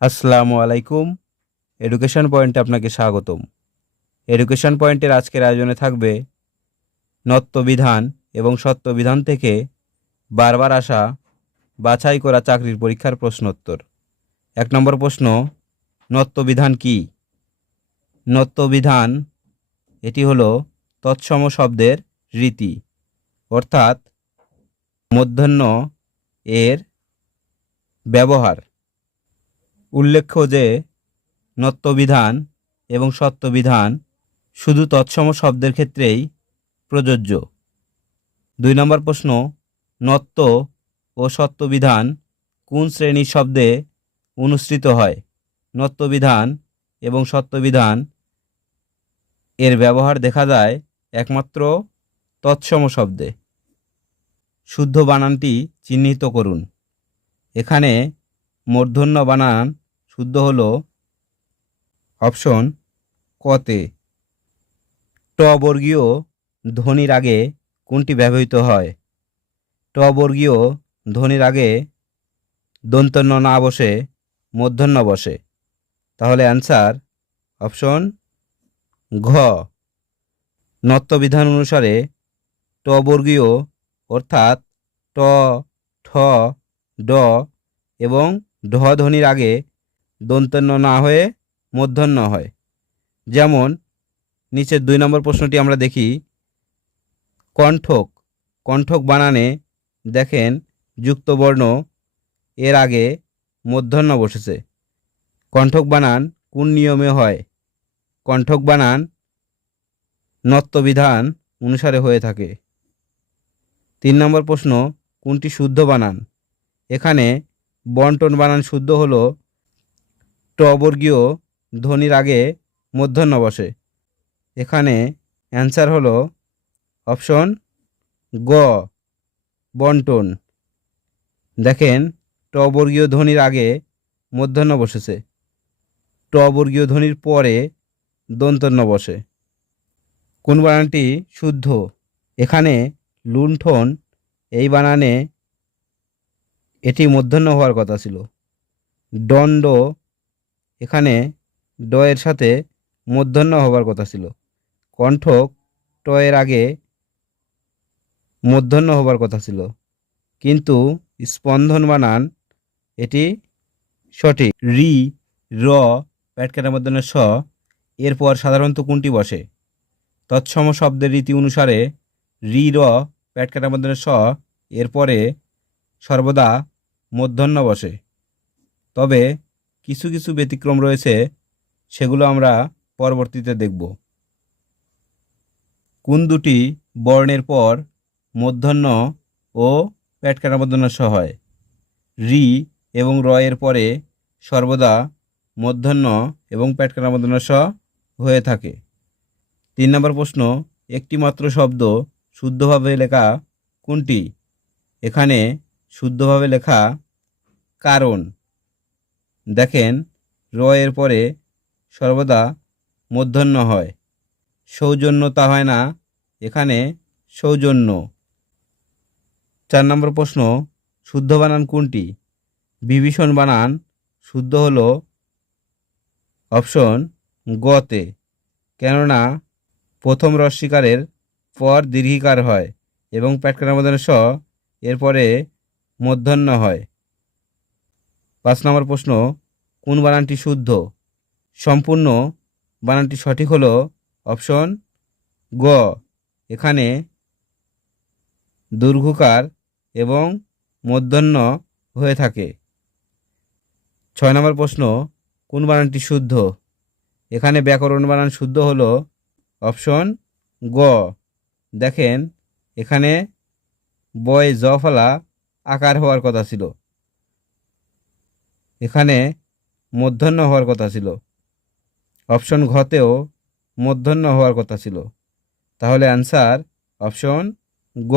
আসসালামু আলাইকুম। এডুকেশন পয়েন্টে আপনাকে স্বাগতম। এডুকেশন পয়েন্টের আজকের আয়োজনে থাকবে নত্যবিধান এবং সত্যবিধান থেকে বারবার আসা বাছাই করা চাকরির পরীক্ষার প্রশ্নোত্তর। 1 নম্বর প্রশ্ন, নত্যবিধান কি? নত্যবিধান এটি হলো তৎসম শব্দের রীতি, অর্থাৎ মূর্ধন্য এর ব্যবহার। উল্লেখ্য যে নত্যবিধান এবং সত্যবিধান শুধু তৎসম শব্দের ক্ষেত্রেই প্রযোজ্য। 2 নম্বর প্রশ্ন, নত্য ও সত্যবিধান কোন শ্রেণীর শব্দে অনুসৃত হয়? নত্যবিধান এবং সত্যবিধান এর ব্যবহার দেখা যায় একমাত্র তৎসম শব্দে। শুদ্ধ বানানটি চিহ্নিত করুন। এখানে মূর্ধন্য বানান শুদ্ধ হলো অপশন কতে। ট বর্গীয় ধ্বনির আগে কোনটি ব্যবহৃত হয়? ট বর্গীয় ধ্বনির আগে দন্তন্য না বসে মূর্ধন্য বসে। তাহলে অ্যান্সার অপশন ঘ। নত্যবিধান অনুসারে ট বর্গীয় অর্থাৎ ট, ঠ, ড এবং ঢ ধ্বনির আগে দন্তন্য না হয়ে মূর্ধন্য হয়। যেমন নিচের 2 নম্বর প্রশ্নটি আমরা দেখি। কণ্ঠক, কণ্ঠক বানানে দেখেন যুক্ত বর্ণ এর আগে মূর্ধন্য বসেছে। কণ্ঠক বানান কোন নিয়মে হয়? কণ্ঠক বানান নত্যবিধান অনুসারে হয়ে থাকে। 3 নম্বর প্রশ্ন, কোনটি শুদ্ধ বানান? এখানে বন্টন বানান শুদ্ধ হলো ট বর্গীয় ধ্বনির আগে মূর্ধন্য বসে। এখানে অ্যান্সার হলো অপশন গ, বন্টন। দেখেন ট বর্গীয় ধ্বনির আগে মূর্ধন্য বসেছে, ট বর্গীয় ধ্বনির পরে দন্তন্য বসে। কোন বানানটি শুদ্ধ? এখানে লুণ্ঠন এই বানানে এটি মূর্ধন্য হওয়ার কথা ছিল। দণ্ড এখানে ড এর সাথে মূর্ধন্য হওয়ার কথা ছিল। কণ্ঠক ট এর আগে মূর্ধন্য হবার কথা ছিল, কিন্তু স্পন্দন বানান এটি সঠিক। রি, র, প্যাটকাটা মধ্যে স এরপর সাধারণত কোনটি বসে? তৎসম শব্দের রীতি অনুসারে রি, র, প্যাটকাটা মধ্যে স এরপরে সর্বদা মূর্ধন্য বসে। তবে কিছু কিছু ব্যতিক্রম রয়েছে, সেগুলো আমরা পরবর্তীতে দেখব। কোন দুটি বর্ণের পর মূর্ধন্য ও প্যাটকাটা মধ্যে স হয়? রি এবং র এর পরে সর্বদা মূর্ধন্য এবং প্যাটকাটা মধ্যে স হয়ে থাকে। 3 নম্বর প্রশ্ন, একটি মাত্র শব্দ শুদ্ধভাবে লেখা কোনটি? এখানে শুদ্ধভাবে লেখা কারণ। দেখেন র এর পরে সর্বদা মূর্ধন্য হয়। সৌজন্যতা হয় না, এখানে সৌজন্য। 4 নম্বর প্রশ্ন, শুদ্ধ বানান কোনটি? বিভীষণ বানান শুদ্ধ হলো অপশন গতে, কেননা প্রথম রস্বীকারের পর দীর্ঘিকার হয় এবং প্যাটকাটার মধ্যে স এরপরে মূর্ধন্য হয়। 5 নম্বর প্রশ্ন, কোন বানানটি শুদ্ধ? সম্পূর্ণ বানানটি সঠিক হলো অপশন গ, এখানে দীর্ঘকার এবং মূর্ধন্য হয়ে থাকে। 6 নম্বর প্রশ্ন, কোন বানানটি শুদ্ধ? এখানে ব্যাকরণ বানান শুদ্ধ হলো অপশন গ। দেখেন এখানে বয় জ ফলা আকার হওয়ার কথা ছিল, এখানে মূর্ধন্য হওয়ার কথা ছিল। অপশন ঘতেও মূর্ধন্য হওয়ার কথা ছিল। তাহলে অ্যান্সার অপশন গ।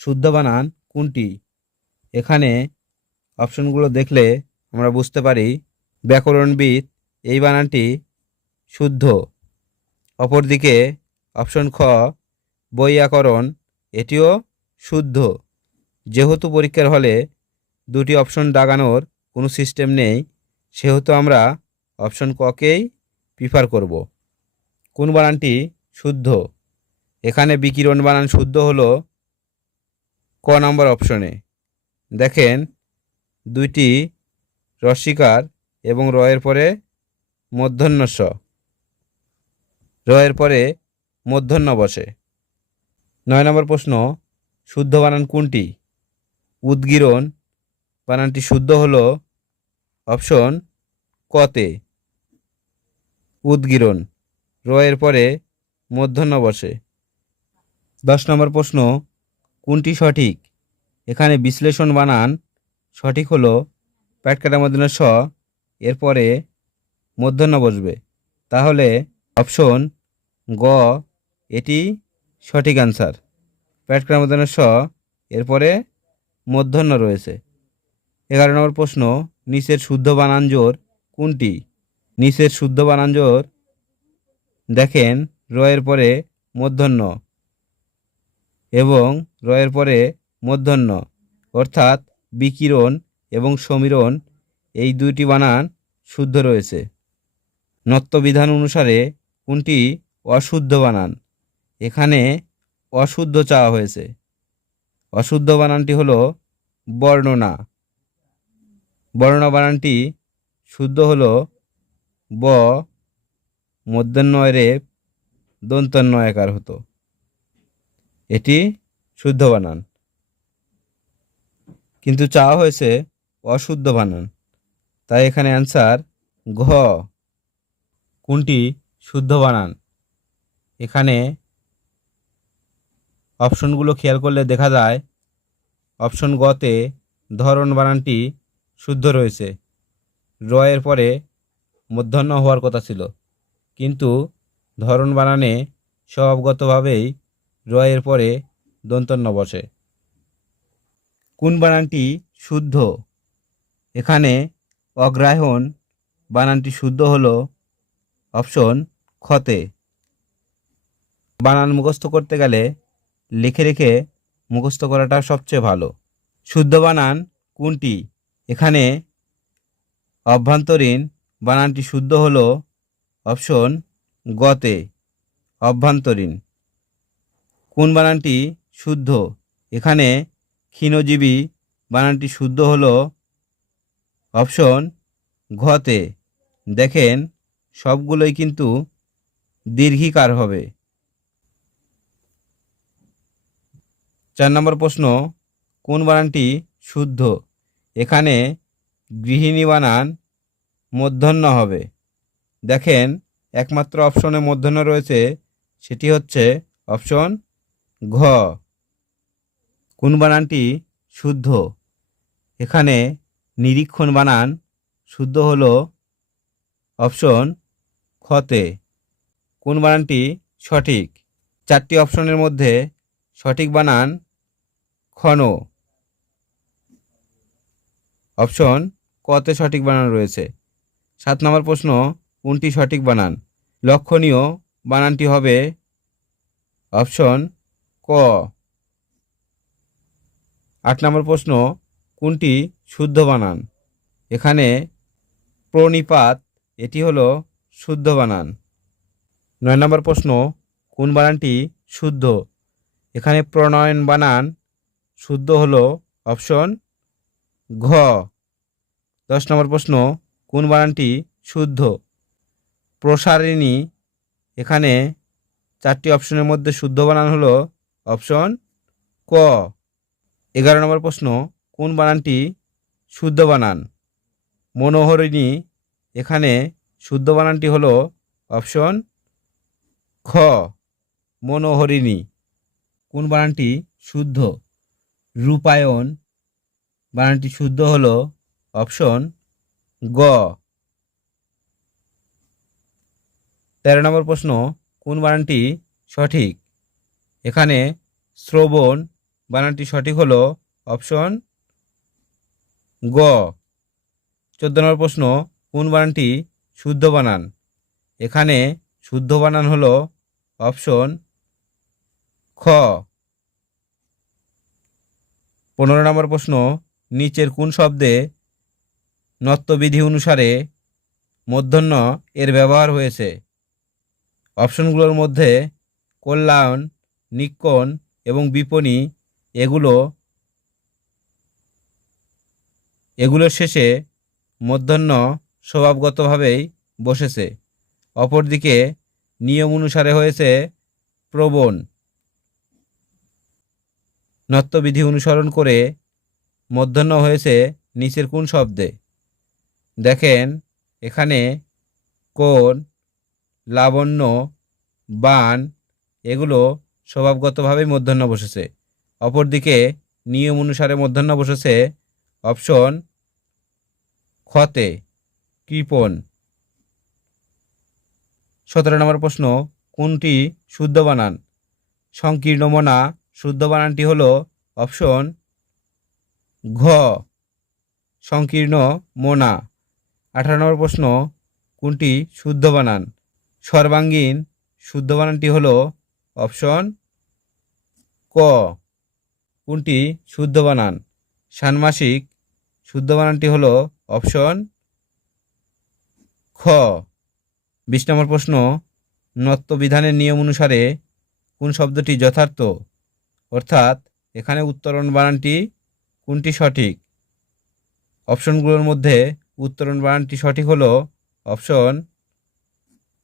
শুদ্ধ বানান কোনটি? এখানে অপশনগুলো দেখলে আমরা বুঝতে পারি ব্যাকরণবিদ এই বানানটি শুদ্ধ। অপরদিকে অপশন খ, বৈয়াকরণ, এটিও শুদ্ধ। যেহেতু পরীক্ষার হলে দুটি অপশন দাগানোর কোনো সিস্টেম নেই, সেহেতু আমরা অপশন ককেই প্রিফার করব। কোন বানানটি শুদ্ধ? এখানে বিকিরণ বানান শুদ্ধ হলো ক নাম্বার অপশনে। দেখেন, দুইটি রস্বীকার এবং রয়ের পরে মূর্ধন্য ষ, রয়ের পরে মূর্ধন্য বসে। 9 নম্বর প্রশ্ন, শুদ্ধ বানান কোনটি? উদ্গীরণ বানানটি শুদ্ধ হলো অপশন কতে, উদ্গীরণ, রয়ের পরে মূর্ধন্য বসে। 10 নম্বর প্রশ্ন, কোনটি সঠিক? এখানে বিশ্লেষণ বানান সঠিক হলো প্যাট কাটার মধ্যে স, এরপরে মূর্ধন্য বসবে। তাহলে অপশন গ এটি সঠিক অ্যান্সার। প্যাট কাটার মধ্যে স, এরপরে মূর্ধন্য রয়েছে। 11 নম্বর প্রশ্ন, নিচের শুদ্ধ বানান জোড় কোনটি? নিচের শুদ্ধ বানান জোড় দেখেন, রয়ের পরে মূর্ধন্য এবং রয়ের পরে মূর্ধন্য, অর্থাৎ বিকিরণ এবং সমীরণ, এই দুইটি বানান শুদ্ধ রয়েছে। নত্যবিধান অনুসারে কোনটি অশুদ্ধ বানান? এখানে অশুদ্ধ চাওয়া হয়েছে। অশুদ্ধ বানানটি হলো বর্ণনা। বর্ণনা বানানটি শুদ্ধ হলো ব মূর্ধন্য রেপ দন্তন্য একার হতো, এটি শুদ্ধ বানান। কিন্তু চাওয়া হয়েছে অশুদ্ধ বানান, তাই এখানে অ্যান্সার ঘ। কোনটি শুদ্ধ বানান? এখানে অপশনগুলো খেয়াল করলে দেখা যায় অপশন গতে ধরন বানানটি শুদ্ধ রয়েছে। রয়ের পরে মূর্ধন্য হওয়ার কথা ছিল, কিন্তু ধরন বানানে স্বভাবগতভাবেই রয়ের পরে দন্তন্য বসে। কোন বানানটি শুদ্ধ? এখানে অগ্রাহ্যণ বানানটি শুদ্ধ হলো অপশন খতে। বানান মুখস্থ করতে গেলে লিখে রেখে মুখস্থ করাটা সবচেয়ে ভালো। শুদ্ধ বানান কোনটি? এখানে অভ্যন্তরীণ বানানটি শুদ্ধ হলো অপশন গতে, অভ্যন্তরীণ। কোন বানানটি শুদ্ধ? এখানে ক্ষীণজীবী বানানটি শুদ্ধ হলো অপশন ঘতে। দেখেন, সবগুলোই কিন্তু দীর্ঘিকার হবে। 4 নম্বর প্রশ্ন, কোন বানানটি শুদ্ধ? এখানে গৃহিণী বানান মূর্ধন্য হবে। দেখেন, একমাত্র অপশনে মূর্ধন্য রয়েছে, সেটি হচ্ছে অপশন ঘ। কোন বানানটি শুদ্ধ? এখানে নিরীক্ষণ বানান শুদ্ধ হলো অপশন খতে। কোন বানানটি সঠিক? 4টি অপশনের মধ্যে সঠিক বানান ক্ষণ। অপশন কতে সঠিক বানান রয়েছে। 7 নম্বর প্রশ্ন, কোনটি সঠিক বানান? লক্ষণীয় বানানটি হবে অপশন ক। 8 নম্বর প্রশ্ন, কোনটি শুদ্ধ বানান? এখানে প্রণিপাত, এটি হলো শুদ্ধ বানান। 9 নম্বর প্রশ্ন, কোন বানানটি শুদ্ধ? এখানে প্রণয়ন বানান শুদ্ধ হলো অপশন ঘ। 10 নম্বর প্রশ্ন, কোন বানানটি শুদ্ধ? প্রসারিণী, এখানে 4টি অপশনের মধ্যে শুদ্ধ বানান হলো অপশন ক। 11 নম্বর প্রশ্ন, কোন বানানটি শুদ্ধ বানান? মনোহরিণী, এখানে শুদ্ধ বানানটি হলো অপশন খ, মনোহরিণী। কোন বানানটি শুদ্ধ? রূপায়ণ বানানটি শুদ্ধ হলো অপশন গ। 13 নম্বর প্রশ্ন, কোন বানানটি সঠিক? এখানে শ্রবণ বানানটি সঠিক হলো অপশন গ। 14 নম্বর প্রশ্ন, কোন বানানটি শুদ্ধ বানান? এখানে শুদ্ধ বানান হলো অপশন খ। 15 নম্বর প্রশ্ন, নিচের কোন শব্দে নত্যবিধি অনুসারে মূর্ধন্য এর ব্যবহার হয়েছে। অপশনগুলোর মধ্যে কল্যাণ, নিক্কণ এবং বিপণী এগুলোর শেষে মূর্ধন্য স্বভাবগতভাবেই বসেছে। অপরদিকে নিয়ম অনুসারে হয়েছে প্রবণ। নত্যবিধি অনুসরণ করে মূর্ধন্য হয়েছে নিচের কোন শব্দে? দেখেন এখানে কোণ, লাবণ্য, বাণ এগুলো স্বভাবগতভাবেই মূর্ধন্য বসেছে। অপরদিকে নিয়ম অনুসারে মূর্ধন্য বসেছে অপশন খতে, কৃপণ। 17 নম্বর প্রশ্ন, কোনটি শুদ্ধ বানান? সংকীর্ণ মনা শুদ্ধ বানানটি হলো অপশন ঘ, সংকীর্ণ মোনা। 18 নম্বর প্রশ্ন, কোনটি শুদ্ধ বানান? সর্বাঙ্গীন শুদ্ধ বানানটি হলো অপশন ক। কোনটি শুদ্ধ বানান? ষান্মাসিক শুদ্ধ বানানটি হলো অপশন খ। 20 নম্বর প্রশ্ন, নত্যবিধানের নিয়ম অনুসারে কোন শব্দটি যথার্থ? অর্থাৎ এখানে উত্তরণ বানানটি কোনটি সঠিক? অপশনগুলোর মধ্যে উত্তরণ বানানটি সঠিক হলো অপশন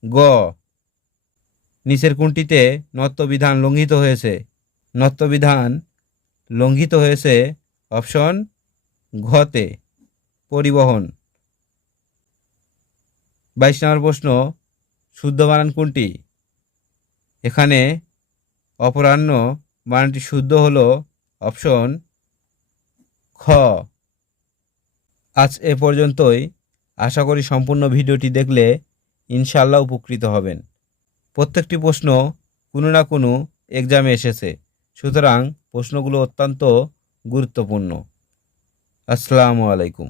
গ। নিচের কোনটিতে নত্যবিধান লঙ্ঘিত হয়েছে? নত্যবিধান লঙ্ঘিত হয়েছে অপশন ঘতে, পরিবহন। 22 নম্বর প্রশ্ন, শুদ্ধ বানান কোনটি? এখানে অপরাহ্ন বানানটি শুদ্ধ হলো অপশন খ। আজ এ পর্যন্তই। আশা করি সম্পূর্ণ ভিডিওটি দেখলে ইনশাআল্লাহ উপকৃত হবেন। প্রত্যেকটি প্রশ্ন কোনো না কোনো এক্সামে এসেছে, সুতরাং প্রশ্নগুলো অত্যন্ত গুরুত্বপূর্ণ। আসসালামু আলাইকুম।